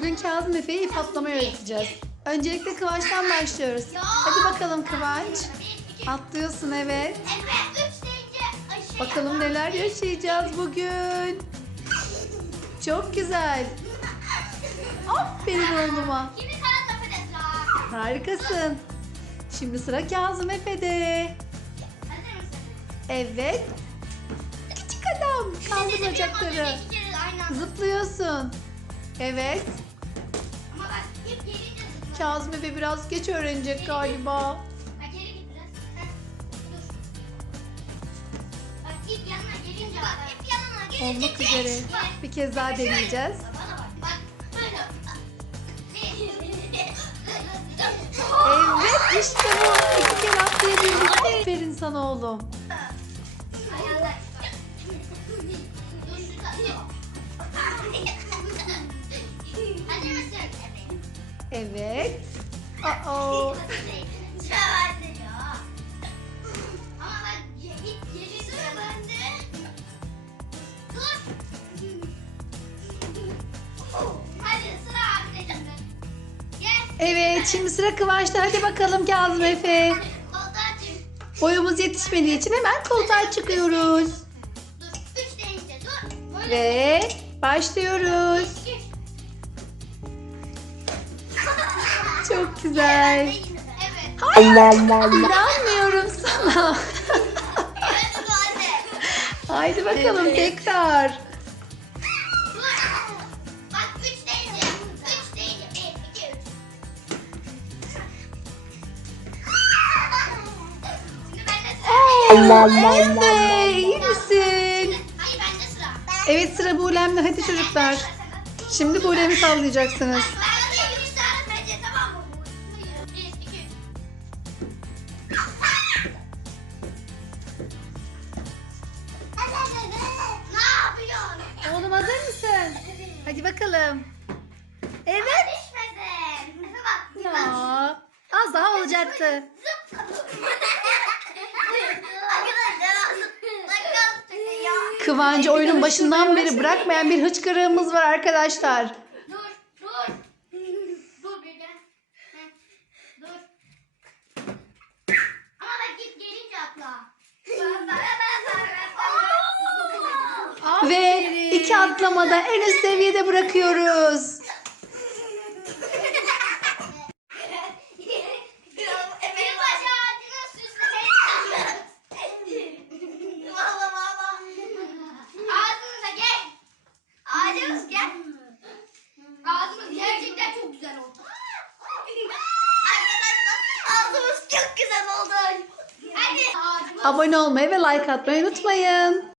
Bugün Kazım Efe'ye ip atlamayı öğreteceğiz. Öncelikle Kıvanç'tan başlıyoruz. Hadi bakalım Kıvanç. Atlıyorsun evet. Bakalım neler yaşayacağız bugün. Çok güzel. Aferin oğluma. Harikasın. Şimdi sıra Kazım Efe'de. Evet. Küçük adam. Kaldır bacakları. Zıplıyorsun. Evet. Ama bak ip gelince zıpla. Kazım Efe biraz geç öğrenecek galiba. Bak geri Olmak üzere. Bir kez daha deneyeceğiz. Evet işte bu. İki kere atlayabildik. Aferin sana oğlum. Ayağlar. Sıra arkadaşımda. Gel. Evet şimdi sıra Kıvanç'ta. Hadi bakalım Kazım Efe. Boyumuz yetişmediği için hemen koltuğa çıkıyoruz. Dur. Üç güzel. Evet. İnanmıyorum sana. Evet anne. Haydi bakalım tekrar. Dur. Bak üç. Üç iki, üç. Bende sıra. Efe iyi misin? Hayır bende sıra. Evet sıra Bulem'de. Hadi çocuklar. Şimdi Bulem'i sallayacaksınız. Hadi bakalım. Evet. Düşmedin. Efe bak. Ya, az daha olacaktı. Arkadaşlar dakika ya. Kıvancı oyunun başından beri bırakmayan bir hıçkırığımız var arkadaşlar. Dur, dur. Dur bir gel. Dur. Ama bak git gelince atla. Ve iki atlamada en üst seviyede bırakıyoruz. Abone olmayı ve like atmayı unutmayın.